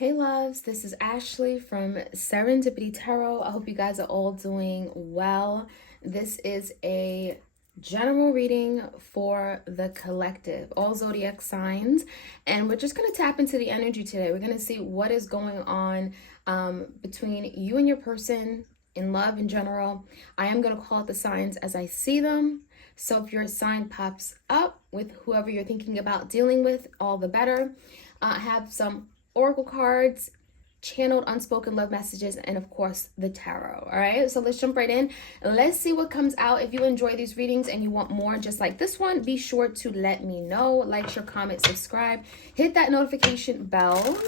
Hey loves, this is Ashley from Serendipity Tarot. I hope you guys are all doing well. This is a general reading for the collective, all zodiac signs, and we're just going to tap into the energy today. We're going to see what is going on between you and your person in love in general. I am going to call out the signs as I see them. So if your sign pops up with whoever you're thinking about dealing with, all the better. I have some oracle cards, channeled unspoken love messages, and of course the tarot. All right, so let's jump right in. Let's see what comes out. If you enjoy these readings and you want more just like this one, be sure to let me know. Like, share, comment, subscribe, hit that notification bell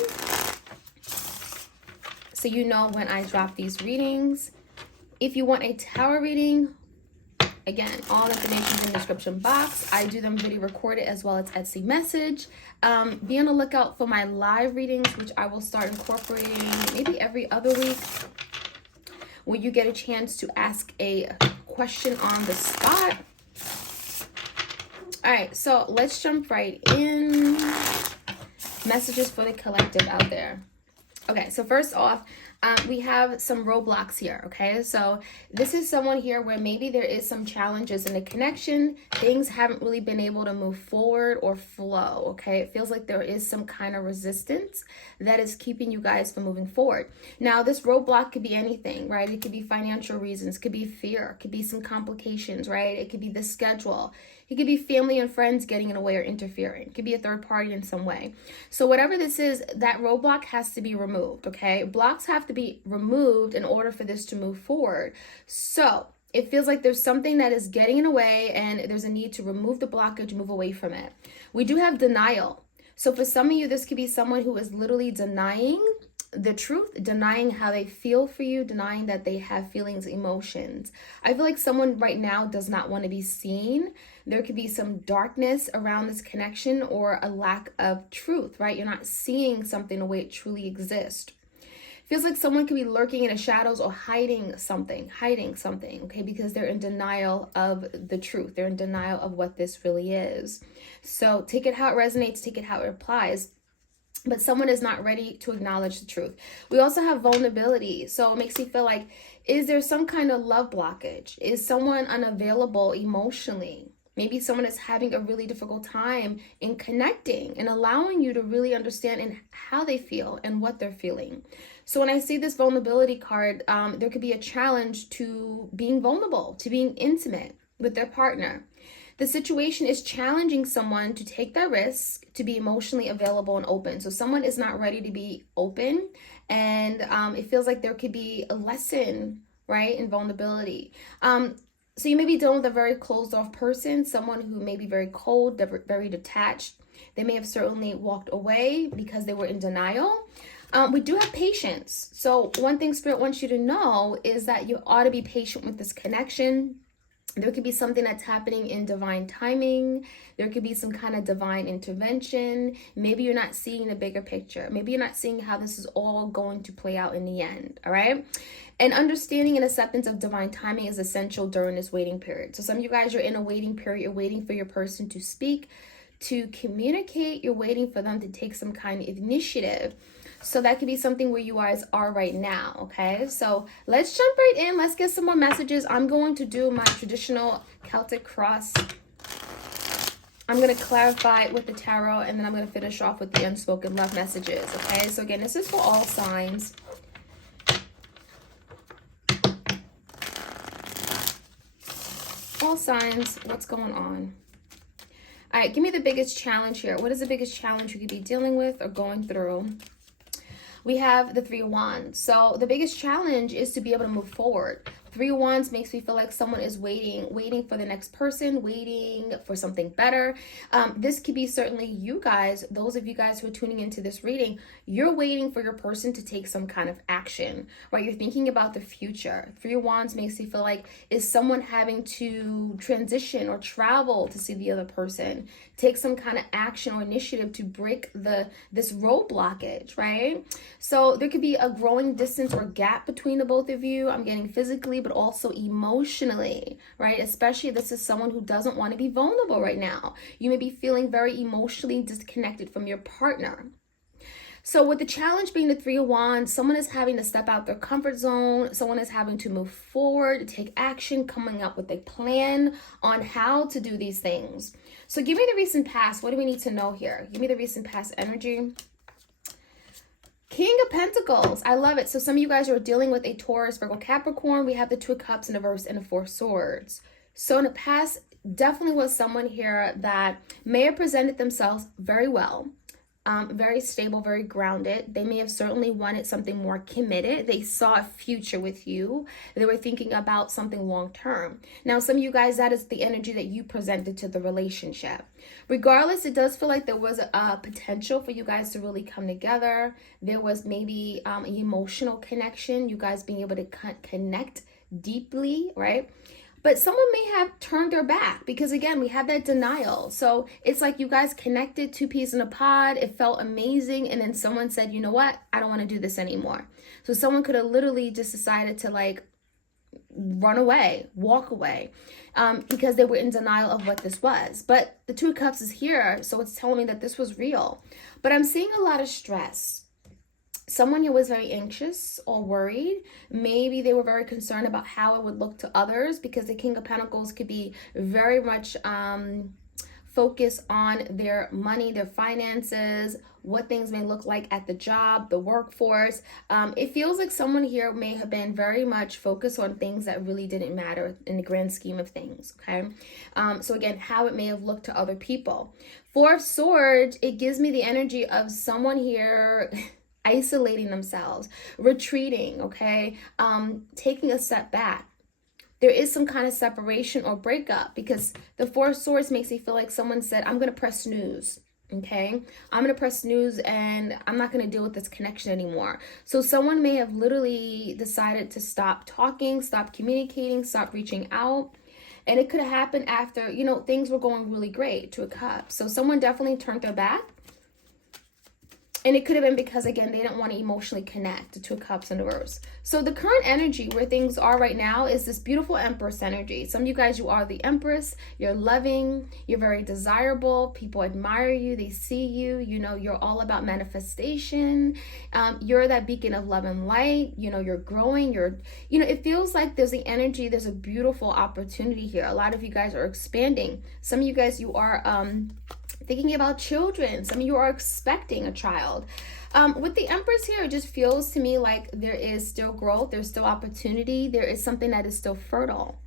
so you know when I drop these readings. If you want a tarot reading, again, all information is in the description box. I do them video recorded as well as Etsy message. Be on the lookout for my live readings, which I will start incorporating maybe every other week, where you get a chance to ask a question on the spot. All right, so let's jump right in. Messages for the collective out there. Okay, so first off, we have some roadblocks here, okay? So this is someone here where maybe there is some challenges in the connection. Things haven't really been able to move forward or flow, okay? It feels like there is some kind of resistance that is keeping you guys from moving forward. Now, this roadblock could be anything, right? It could be financial reasons, could be fear, could be some complications, right? It could be the schedule. It could be family and friends getting in the way or interfering. It could be a third party in some way. So whatever this is, that roadblock has to be removed, okay? Blocks have to be removed in order for this to move forward. So it feels like there's something that is getting in the way and there's a need to remove the blockage, move away from it. We do have denial. So for some of you, this could be someone who is literally denying the truth, denying how they feel for you, denying that they have feelings, emotions. I feel like someone right now does not want to be seen. There could be some darkness around this connection or a lack of truth, right? You're not seeing something the way it truly exists. Feels like someone could be lurking in the shadows or hiding something, okay? Because they're in denial of the truth. They're in denial of what this really is. So take it how it resonates, take it how it applies. But someone is not ready to acknowledge the truth. We also have vulnerability. So it makes you feel like, is there some kind of love blockage? Is someone unavailable emotionally? Maybe someone is having a really difficult time in connecting and allowing you to really understand in how they feel and what they're feeling. So when I see this vulnerability card, there could be a challenge to being vulnerable, to being intimate with their partner. The situation is challenging someone to take that risk, to be emotionally available and open. So someone is not ready to be open, and it feels like there could be a lesson, right, in vulnerability. So you may be dealing with a very closed off person, someone who may be very cold, very detached. They may have certainly walked away because they were in denial. We do have patience. So one thing Spirit wants you to know is that you ought to be patient with this connection. There could be something that's happening in divine timing. There could be some kind of divine intervention. Maybe you're not seeing the bigger picture. Maybe you're not seeing how this is all going to play out in the end, all right? And understanding and acceptance of divine timing is essential during this waiting period. So some of you guys are in a waiting period. You're waiting for your person to speak, to communicate. You're waiting for them to take some kind of initiative. So that could be something where you guys are right now, okay? So let's jump right in. Let's get some more messages. I'm going to do my traditional Celtic cross. I'm going to clarify with the tarot, and then I'm going to finish off with the unspoken love messages, okay? So again, this is for all signs. All signs, what's going on? All right, give me the biggest challenge here. What is the biggest challenge you could be dealing with or going through? We have the Three of Wands. So the biggest challenge is to be able to move forward. Three of Wands makes me feel like someone is waiting for the next person, waiting for something better. This could be certainly you guys, those of you guys who are tuning into this reading, you're waiting for your person to take some kind of action, right? You're thinking about the future. Three of Wands makes me feel like, is someone having to transition or travel to see the other person, take some kind of action or initiative to break this road blockage, right? So there could be a growing distance or gap between the both of you. I'm getting physically, but also emotionally, right? Especially this is someone who doesn't want to be vulnerable right now. You may be feeling very emotionally disconnected from your partner. So with the challenge being the Three of Wands, someone is having to step out their comfort zone. Someone is having to move forward, take action, coming up with a plan on how to do these things. So give me the recent past. What do we need to know here? Give me the recent past energy. King of Pentacles. I love it. So some of you guys are dealing with a Taurus, Virgo, Capricorn. We have the Two of Cups in reverse and the Four of Swords. So in the past, definitely was someone here that may have presented themselves very well. Very stable, very grounded. They may have certainly wanted something more committed. They saw a future with you. They were thinking about something long term. Now, some of you guys, that is the energy that you presented to the relationship. Regardless, it does feel like there was a potential for you guys to really come together. There was maybe an emotional connection, you guys being able to connect deeply, right? But someone may have turned their back because, again, we have that denial. So it's like you guys connected, two peas in a pod. It felt amazing. And then someone said, you know what? I don't want to do this anymore. So someone could have literally just decided to like run away, walk away, because they were in denial of what this was. But the Two of Cups is here. So it's telling me that this was real. But I'm seeing a lot of stress. Someone who was very anxious or worried. Maybe they were very concerned about how it would look to others, because the King of Pentacles could be very much focused on their money, their finances, what things may look like at the job, the workforce. It feels like someone here may have been very much focused on things that really didn't matter in the grand scheme of things, okay? So again, how it may have looked to other people. Four of Swords, it gives me the energy of someone here isolating themselves, retreating, okay, taking a step back. There is some kind of separation or breakup, because the Four of Swords makes me feel like someone said, I'm going to press snooze, okay? I'm going to press snooze and I'm not going to deal with this connection anymore. So someone may have literally decided to stop talking, stop communicating, stop reaching out. And it could have happened after, you know, things were going really great, Two of Cups. So someone definitely turned their back. And it could have been because, again, they didn't want to emotionally connect, the Two of Cups in reverse. So the current energy where things are right now is this beautiful Empress energy. Some of you guys, you are the Empress. You're loving. You're very desirable. People admire you. They see you. You know, you're all about manifestation. You're that beacon of love and light. You know, you're growing. You know, it feels like there's the energy. There's a beautiful opportunity here. A lot of you guys are expanding. Some of you guys, you are thinking about children. Some of you are expecting a child. With the Empress here, it just feels to me like there is still growth. There's still opportunity. There is something that is still fertile.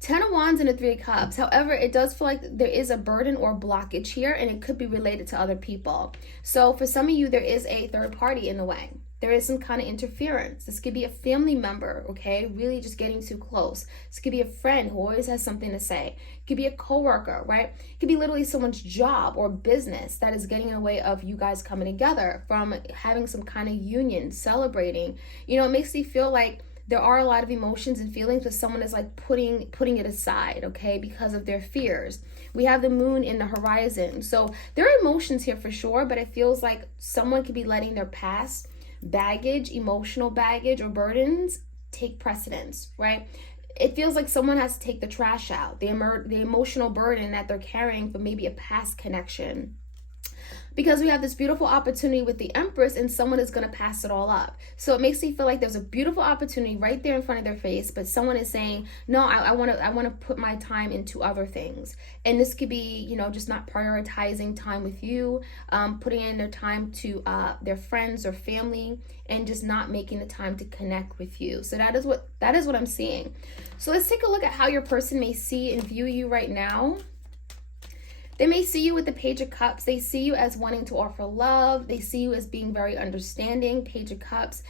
10 of Wands and the 3 of Cups. However, it does feel like there is a burden or blockage here, and it could be related to other people. So for some of you, there is a third party in the way. There is some kind of interference. This could be a family member, okay? Really just getting too close. This could be a friend who always has something to say. It could be a coworker, right? It could be literally someone's job or business that is getting in the way of you guys coming together, from having some kind of union, celebrating. You know, it makes me feel like there are a lot of emotions and feelings, but someone is like putting it aside, okay, because of their fears. We have the moon in the horizon. So there are emotions here for sure, but it feels like someone could be letting their past baggage, emotional baggage or burdens take precedence, right? It feels like someone has to take the trash out, the emotional burden that they're carrying from maybe a past connection. Because we have this beautiful opportunity with the Empress, and someone is going to pass it all up. So it makes me feel like there's a beautiful opportunity right there in front of their face, but someone is saying, no, I want to put my time into other things. And this could be, you know, just not prioritizing time with you, putting in their time to their friends or family, and just not making the time to connect with you. So that is what I'm seeing. So let's take a look at how your person may see and view you right now. They may see you with the Page of Cups. They see you as wanting to offer love. They see you as being very understanding, Page of Cups.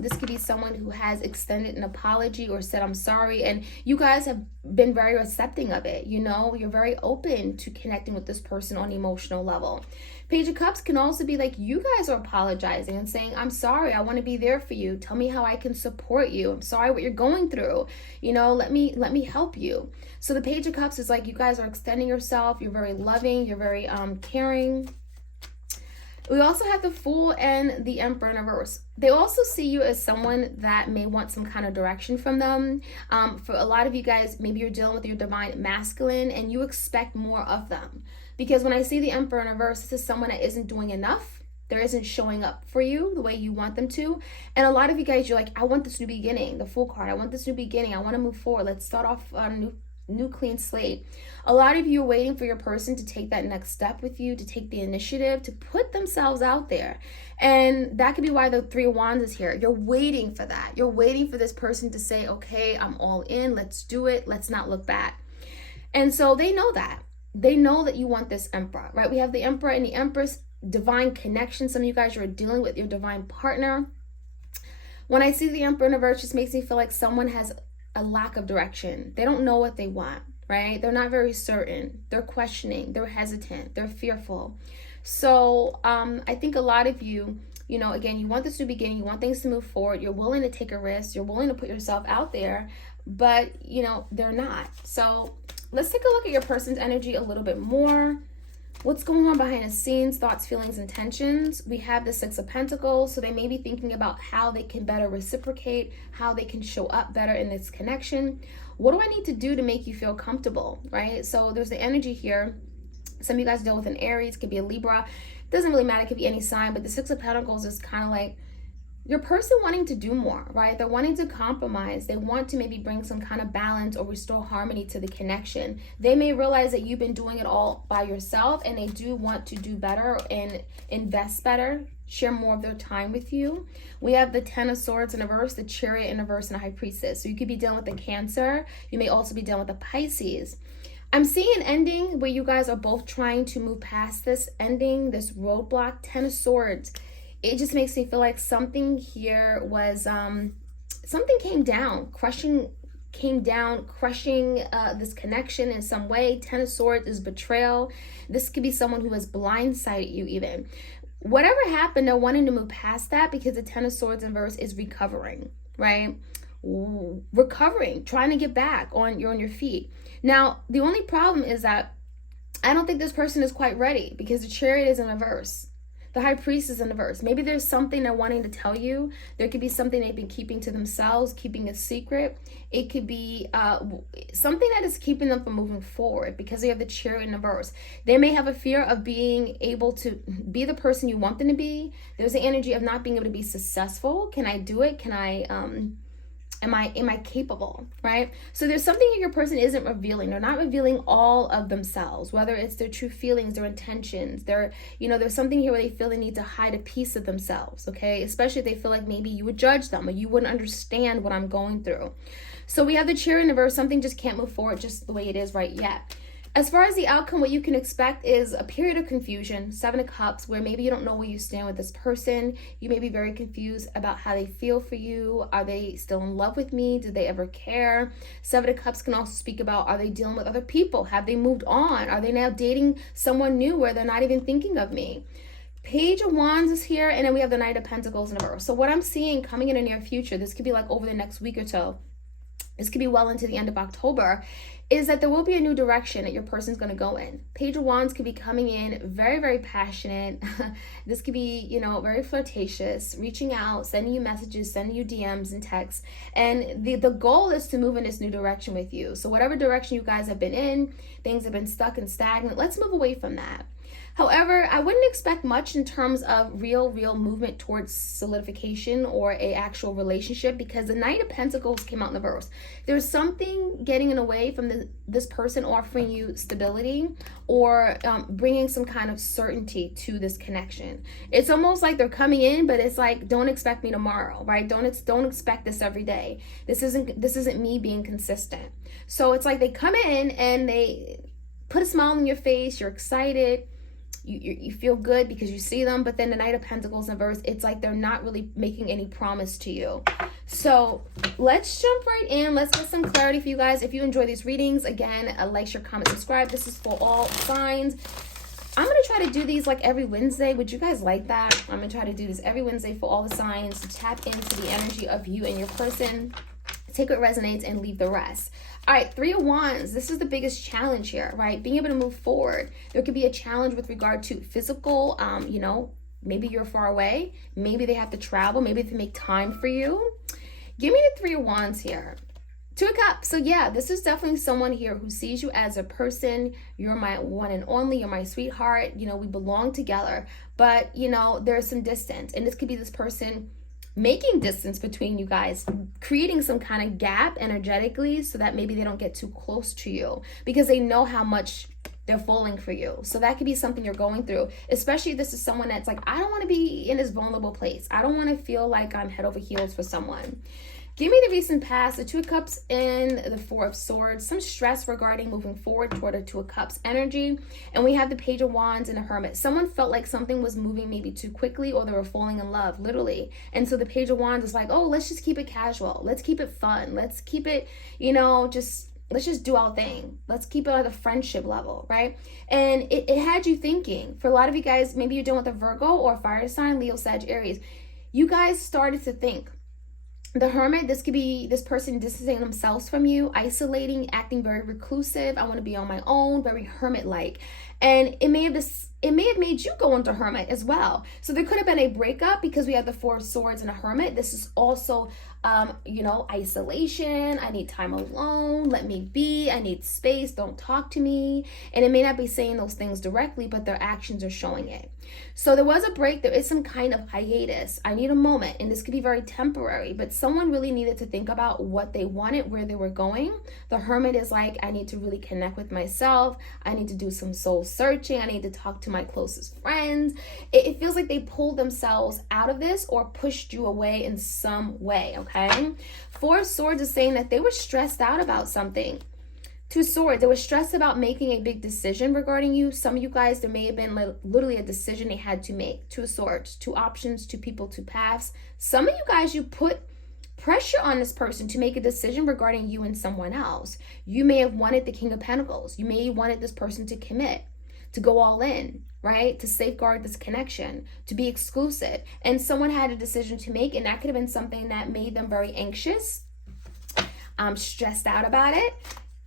This could be someone who has extended an apology or said, I'm sorry. And you guys have been very accepting of it. You know, you're very open to connecting with this person on an emotional level. Page of Cups can also be like you guys are apologizing and saying, I'm sorry, I want to be there for you. Tell me how I can support you. I'm sorry what you're going through. You know, let me help you. So the Page of Cups is like you guys are extending yourself. You're very loving. You're very caring. We also have the Fool and the Emperor in reverse. They also see you as someone that may want some kind of direction from them. For a lot of you guys, maybe you're dealing with your divine masculine and you expect more of them. Because when I see the Emperor in reverse, this is someone that isn't doing enough. there isn't showing up for you the way you want them to. And a lot of you guys, you're like, I want this new beginning, the Fool card. I want this new beginning. I want to move forward. Let's start off on a new clean slate. A lot of you are waiting for your person to take that next step with you, to take the initiative, to put themselves out there. And that could be why the Three of Wands is here. You're waiting for that. You're waiting for this person to say, okay, I'm all in. Let's do it. Let's not look back. And so they know that. They know that you want this Emperor, right? We have the Emperor and the Empress, divine connection. Some of you guys are dealing with your divine partner. When I see the Emperor in reverse, it just makes me feel like someone has a lack of direction. They don't know what they want, right? They're not very certain. They're questioning. They're hesitant. They're fearful. So I think a lot of you, you know, again, you want this new beginning. You want things to move forward. You're willing to take a risk. You're willing to put yourself out there, but, you know, they're not. So let's take a look at your person's energy a little bit more. What's going on behind the scenes, thoughts, feelings, intentions. We have the Six of Pentacles, so they may be thinking about how they can better reciprocate, how they can show up better in this connection. What do I need to do to make you feel comfortable, right? So there's the energy here. Some of you guys deal with an Aries, could be a Libra. It doesn't really matter, it could be any sign, but the Six of Pentacles is kind of like your person wanting to do more, right? They're wanting to compromise. They want to maybe bring some kind of balance or restore harmony to the connection. They may realize that you've been doing it all by yourself, and they do want to do better and invest better, share more of their time with you. We have the Ten of Swords in reverse, the Chariot in reverse, and a High Priestess. So you could be dealing with the Cancer. You may also be dealing with the Pisces. I'm seeing an ending where you guys are both trying to move past this ending, this roadblock. Ten of Swords. It just makes me feel like something here was, something came down, crushing this connection in some way. Ten of Swords is betrayal. This could be someone who has blindsided you even. Whatever happened, they're wanting to move past that because the Ten of Swords in reverse is recovering, right? Recovering, trying to get back on your feet. Now, the only problem is that I don't think this person is quite ready because the Chariot is in reverse. The High Priestess is in reverse. Maybe there's something they're wanting to tell you. There could be something they've been keeping to themselves, keeping a secret. It could be something that is keeping them from moving forward because they have the Chariot in reverse. They may have a fear of being able to be the person you want them to be. There's the energy of not being able to be successful. Can I do it? Can I... Am I capable, right? So there's something that your person isn't revealing. They're not revealing all of themselves, whether it's their true feelings, their intentions. There's something here where they feel they need to hide a piece of themselves, okay? Especially if they feel like maybe you would judge them or you wouldn't understand what I'm going through. So we have the Chariot in reverse. Something just can't move forward just the way it is right yet. As far as the outcome, what you can expect is a period of confusion, Seven of Cups, where maybe you don't know where you stand with this person. You may be very confused about how they feel for you. Are they still in love with me? Did they ever care? Seven of Cups can also speak about, are they dealing with other people? Have they moved on? Are they now dating someone new where they're not even thinking of me? Page of Wands is here, and then we have the Knight of Pentacles in reverse. So what I'm seeing coming in the near future, this could be like over the next week or so, this could be well into the end of October, is that there will be a new direction that your person's going to go in. Page of Wands could be coming in very, very passionate. This could be, very flirtatious, reaching out, sending you messages, sending you DMs and texts. And the goal is to move in this new direction with you. So whatever direction you guys have been in, things have been stuck and stagnant, let's move away from that. However, I wouldn't expect much in terms of real movement towards solidification or a actual relationship because the Knight of Pentacles came out in the reverse. There's something getting in the way from this person offering you stability or bringing some kind of certainty to this connection. It's almost like they're coming in, but it's like, don't expect me tomorrow, right? Don't expect this every day. This isn't me being consistent. So it's like they come in and they put a smile on your face. You're excited. You feel good because you see them, but then the Knight of Pentacles in reverse, it's like they're not really making any promise to you. So let's jump right in. Let's get some clarity for you guys. If you enjoy these readings, again, like, share, comment, subscribe. This is for all signs. I'm going to try to do these like every Wednesday. Would you guys like that? I'm going to try to do this every Wednesday for all the signs to tap into the energy of you and your person. Take what resonates and leave the rest. All right, Three of Wands. This is the biggest challenge here, right? Being able to move forward. There could be a challenge with regard to physical, maybe you're far away. Maybe they have to travel. Maybe they make time for you. Give me the Three of Wands here. Two of Cups. So yeah, this is definitely someone here who sees you as a person. You're my one and only. You're my sweetheart. You know, we belong together. But, you know, there's some distance. And this could be this person making distance between you guys, creating some kind of gap energetically so that maybe they don't get too close to you because they know how much they're falling for you. So that could be something you're going through, especially if this is someone that's like, I don't want to be in this vulnerable place. I don't want to feel like I'm head over heels for someone. Give me the recent past, the Two of Cups and the Four of Swords, some stress regarding moving forward toward a Two of Cups energy. And we have the Page of Wands and the Hermit. Someone felt like something was moving maybe too quickly or they were falling in love, literally. And so the Page of Wands is like, oh, let's just keep it casual. Let's keep it fun. Let's keep it, you know, let's just do our thing. Let's keep it at a friendship level, right? And it had you thinking. For a lot of you guys, maybe you're dealing with a Virgo or a fire sign, Leo, Sag, Aries. You guys started to think. The Hermit, this could be this person distancing themselves from you, isolating, acting very reclusive. I want to be on my own, very hermit-like. And it may have made you go into Hermit as well. So there could have been a breakup because we have the Four of Swords and a Hermit. This is also, you know, isolation. I need time alone. Let me be. I need space. Don't talk to me. And it may not be saying those things directly, but their actions are showing it. So there was a break. There is some kind of hiatus. I need a moment. And this could be very temporary, but someone really needed to think about what they wanted, where they were going. The Hermit is like, I need to really connect with myself. I need to do some soul searching. I need to talk to my closest friends. It feels like they pulled themselves out of this or pushed you away in some way, okay? Four of Swords is saying that they were stressed out about something. Two of Swords, they were stressed about making a big decision regarding you. Some of you guys, there may have been literally a decision they had to make. Two of Swords, two options, two people, two paths. Some of you guys, you put pressure on this person to make a decision regarding you and someone else. You may have wanted the King of Pentacles. You may have wanted this person to commit, to go all in, right? To safeguard this connection, to be exclusive. And someone had a decision to make, and that could have been something that made them very anxious, stressed out about it.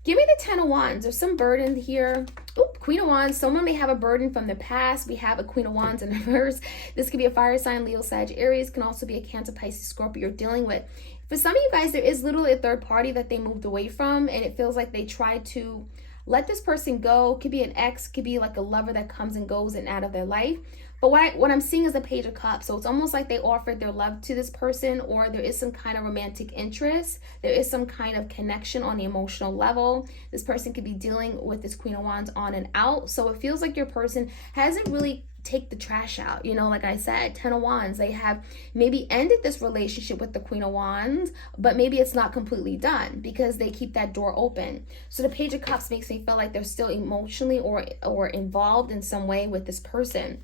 Give me the Ten of Wands. There's some burden here. Oop, Queen of Wands. Someone may have a burden from the past. We have a Queen of Wands in reverse. This could be a fire sign, Leo, Sag, Aries. Can also be a Cancer, Pisces, Scorpio you're dealing with. For some of you guys, there is literally a third party that they moved away from, and it feels like they tried to let this person go. Could be an ex, could be like a lover that comes and goes and out of their life. But what I'm seeing is a Page of Cups. So it's almost like they offered their love to this person, or there is some kind of romantic interest. There is some kind of connection on the emotional level. This person could be dealing with this Queen of Wands on and out. So it feels like your person hasn't really take the trash out. You know, like I said, Ten of Wands, they have maybe ended this relationship with the Queen of Wands, but maybe it's not completely done because they keep that door open. So the Page of Cups makes me feel like they're still emotionally or involved in some way with this person.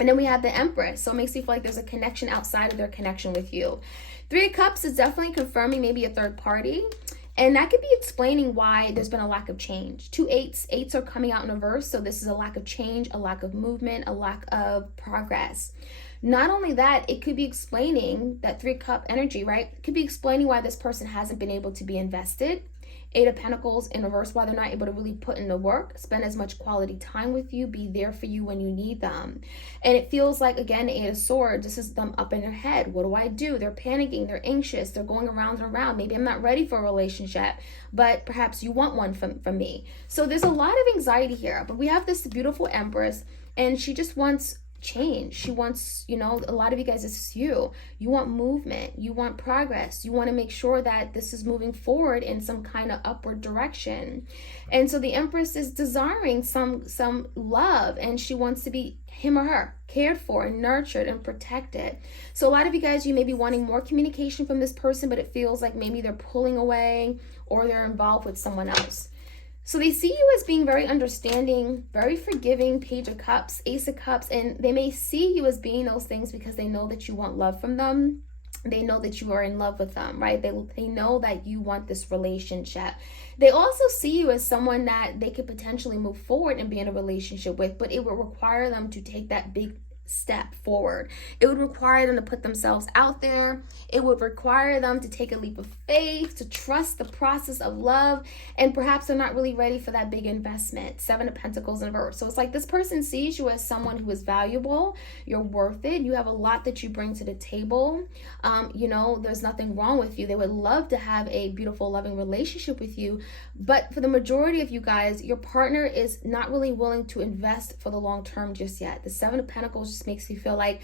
And then we have the Empress. So it makes me feel like there's a connection outside of their connection with you. Three of Cups is definitely confirming maybe a third party. And that could be explaining why there's been a lack of change. Two eights. Eights are coming out in reverse. So this is a lack of change, a lack of movement, a lack of progress. Not only that, it could be explaining that Three Cup energy, right? It could be explaining why this person hasn't been able to be invested. Eight of Pentacles in reverse, why they're not able to really put in the work, spend as much quality time with you, be there for you when you need them. And it feels like, again, Eight of Swords, this is them up in their head. What do I do? They're panicking, they're anxious, they're going around and around. Maybe I'm not ready for a relationship, but perhaps you want one from me. So there's a lot of anxiety here, but we have this beautiful Empress, and she just wants change. She wants, you know, a lot of you guys, this is you want movement, you want progress, you want to make sure that this is moving forward in some kind of upward direction. And so the Empress is desiring some love, and she wants to be him or her cared for and nurtured and protected. So a lot of you guys, you may be wanting more communication from this person, but it feels like maybe they're pulling away or they're involved with someone else. So they see you as being very understanding, very forgiving, Page of Cups, Ace of Cups, and they may see you as being those things because they know that you want love from them. They know that you are in love with them, right? They know that you want this relationship. They also see you as someone that they could potentially move forward and be in a relationship with, but it would require them to take that big step forward. It would require them to put themselves out there. It would require them to take a leap of faith, to trust the process of love, and perhaps they're not really ready for that big investment. 7 of Pentacles in reverse. So it's like this person sees you as someone who is valuable. You're worth it. You have a lot that you bring to the table. You know, there's nothing wrong with you. They would love to have a beautiful, loving relationship with you. But for the majority of you guys, your partner is not really willing to invest for the long term just yet. The 7 of Pentacles just makes you feel like,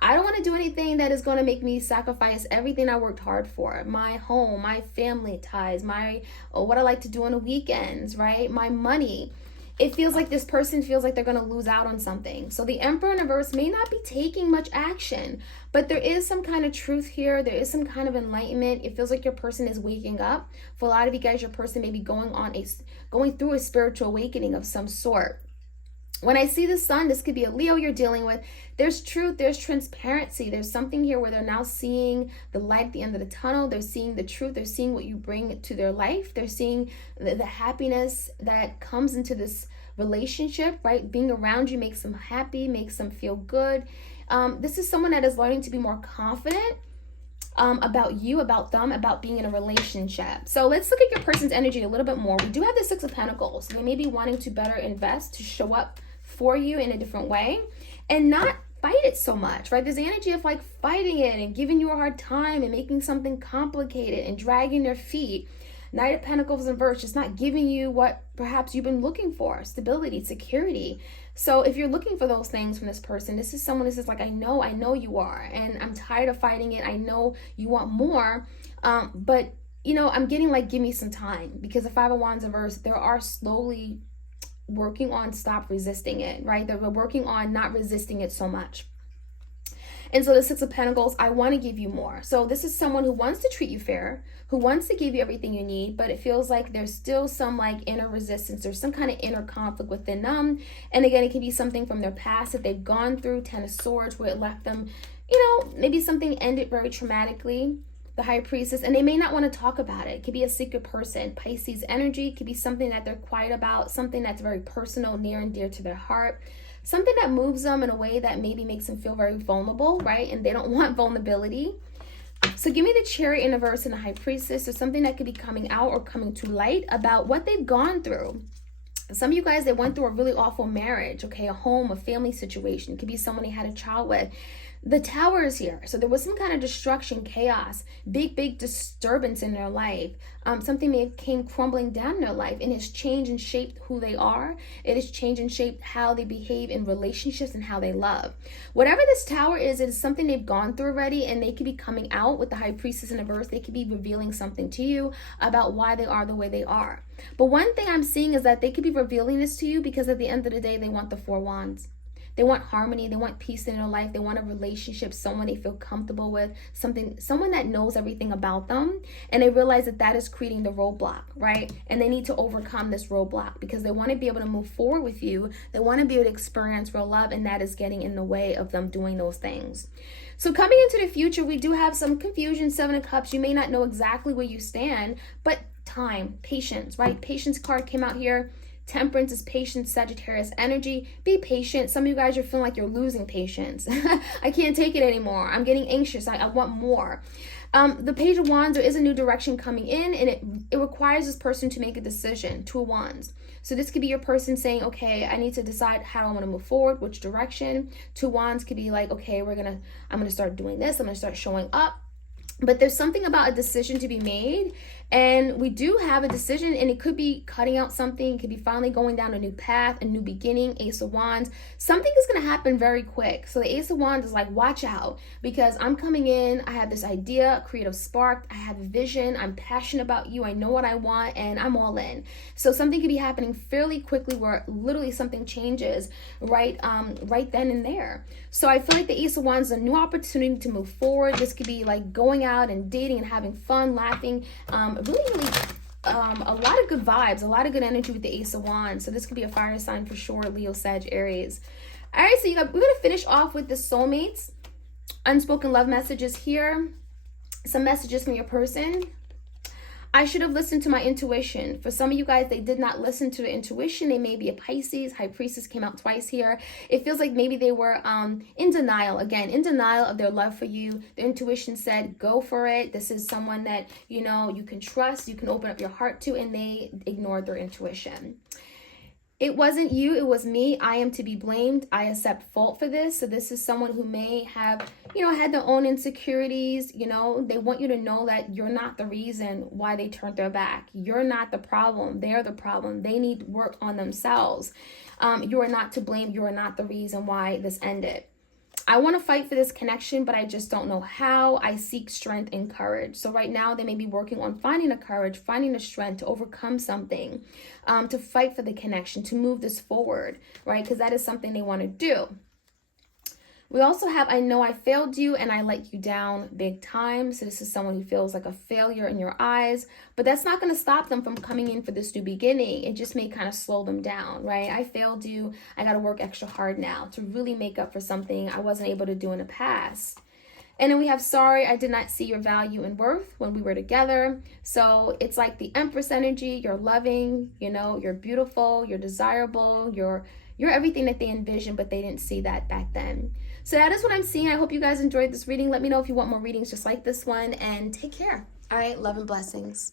I don't want to do anything that is going to make me sacrifice everything I worked hard for. My home, my family ties, what I like to do on the weekends, right? My money. It feels like this person feels like they're going to lose out on something. So the Emperor in reverse may not be taking much action, but there is some kind of truth here. There is some kind of enlightenment. It feels like your person is waking up. For a lot of you guys, your person may be going through a spiritual awakening of some sort. When I see the sun, this could be a Leo you're dealing with. There's truth, there's transparency. There's something here where they're now seeing the light at the end of the tunnel. They're seeing the truth. They're seeing what you bring to their life. They're seeing the happiness that comes into this relationship, right? Being around you makes them happy, makes them feel good. This is someone that is learning to be more confident about you, about them, about being in a relationship. So let's look at your person's energy a little bit more. We do have the 6 of Pentacles. They may be wanting to better invest, to show up for you in a different way and not fight it so much, right? There's the energy of like fighting it and giving you a hard time and making something complicated and dragging their feet. Knight of Pentacles in reverse, just not giving you what perhaps you've been looking for, stability, security. So if you're looking for those things from this person, this is someone who says like, I know you are, and I'm tired of fighting it. I know you want more, but you know, I'm getting like, give me some time, because the 5 of Wands in reverse, there are slowly working on stop resisting it, right? They're working on not resisting it so much. And so the 6 of Pentacles, I want to give you more. So this is someone who wants to treat you fair, who wants to give you everything you need, but it feels like there's still some like inner resistance. There's some kind of inner conflict within them. And again, it can be something from their past that they've gone through, 10 of Swords, where it left them, you know, maybe something ended very traumatically. The High Priestess, and they may not want to talk about it. It could be a secret person. Pisces energy, it could be something that they're quiet about, something that's very personal, near and dear to their heart, something that moves them in a way that maybe makes them feel very vulnerable, right? And they don't want vulnerability. So give me the Chariot in reverse and the High Priestess. So something that could be coming out or coming to light about what they've gone through. Some of you guys, they went through a really awful marriage, okay? A home, a family situation. It could be someone they had a child with. The Tower is here. So there was some kind of destruction, chaos, big disturbance in their life. Something may have came crumbling down in their life, and it's changed and shaped who they are. It has changed and shaped how they behave in relationships and how they love. Whatever this Tower is, it is something they've gone through already, and they could be coming out with the High Priestess in reverse. They could be revealing something to you about why they are the way they are. But one thing I'm seeing is that they could be revealing this to you because at the end of the day, they want the 4 Wands. They want harmony. They want peace in their life. They want a relationship, someone they feel comfortable with, someone that knows everything about them. And they realize that that is creating the roadblock, right? And they need to overcome this roadblock because they want to be able to move forward with you. They want to be able to experience real love, and that is getting in the way of them doing those things. So coming into the future, we do have some confusion. 7 of Cups. You may not know exactly where you stand, but time, patience, right? Patience card came out here. Temperance is patience, Sagittarius energy. Be patient. Some of you guys are feeling like you're losing patience. I can't take it anymore. I'm getting anxious. I want more. The Page of Wands, there is a new direction coming in, and it requires this person to make a decision. 2 of Wands. So this could be your person saying, okay, I need to decide how I want to move forward, which direction. 2 Wands could be like, okay, I'm going to start doing this. I'm going to start showing up. But there's something about a decision to be made, and we do have a decision, and it could be cutting out something. It could be finally going down a new path, a new beginning. Ace of Wands. Something is going to happen very quick. So the Ace of Wands is like, watch out, because I'm coming in. I have this idea, a creative spark. I have a vision. I'm passionate about you. I know what I want, and I'm all in. So something could be happening fairly quickly where literally something changes right then and there. So I feel like the Ace of Wands is a new opportunity to move forward. This could be like going out and dating and having fun, laughing, really a lot of good vibes, a lot of good energy with the Ace of Wands. So this could be a fire sign for sure, Leo, Sag, Aries. All right, so we're going to finish off with the soulmates. Unspoken love messages here. Some messages from your person. I should have listened to my intuition. For some of you guys, they did not listen to the intuition. They may be a Pisces. High Priestess came out twice here. It feels like maybe they were in denial. Again, in denial of their love for you. Their intuition said, go for it. This is someone that, you know, you can trust, you can open up your heart to, and they ignored their intuition. It wasn't you, it was me. I am to be blamed. I accept fault for this. So this is someone who may have, you know, had their own insecurities. You know, they want you to know that you're not the reason why they turned their back. You're not the problem. They're the problem. They need work on themselves. You are not to blame. You are not the reason why this ended. I want to fight for this connection, but I just don't know how. I seek strength and courage. So right now they may be working on finding the courage, finding the strength to overcome something, to fight for the connection, to move this forward, right? Because that is something they want to do. We also have, I know I failed you and I let you down big time. So this is someone who feels like a failure in your eyes, but that's not going to stop them from coming in for this new beginning. It just may kind of slow them down, right? I failed you. I got to work extra hard now to really make up for something I wasn't able to do in the past. And then we have, sorry, I did not see your value and worth when we were together. So it's like the Empress energy. You're loving, you know, you're beautiful, you're desirable, you're everything that they envisioned, but they didn't see that back then. So that is what I'm seeing. I hope you guys enjoyed this reading. Let me know if you want more readings just like this one, and take care. All right, love and blessings.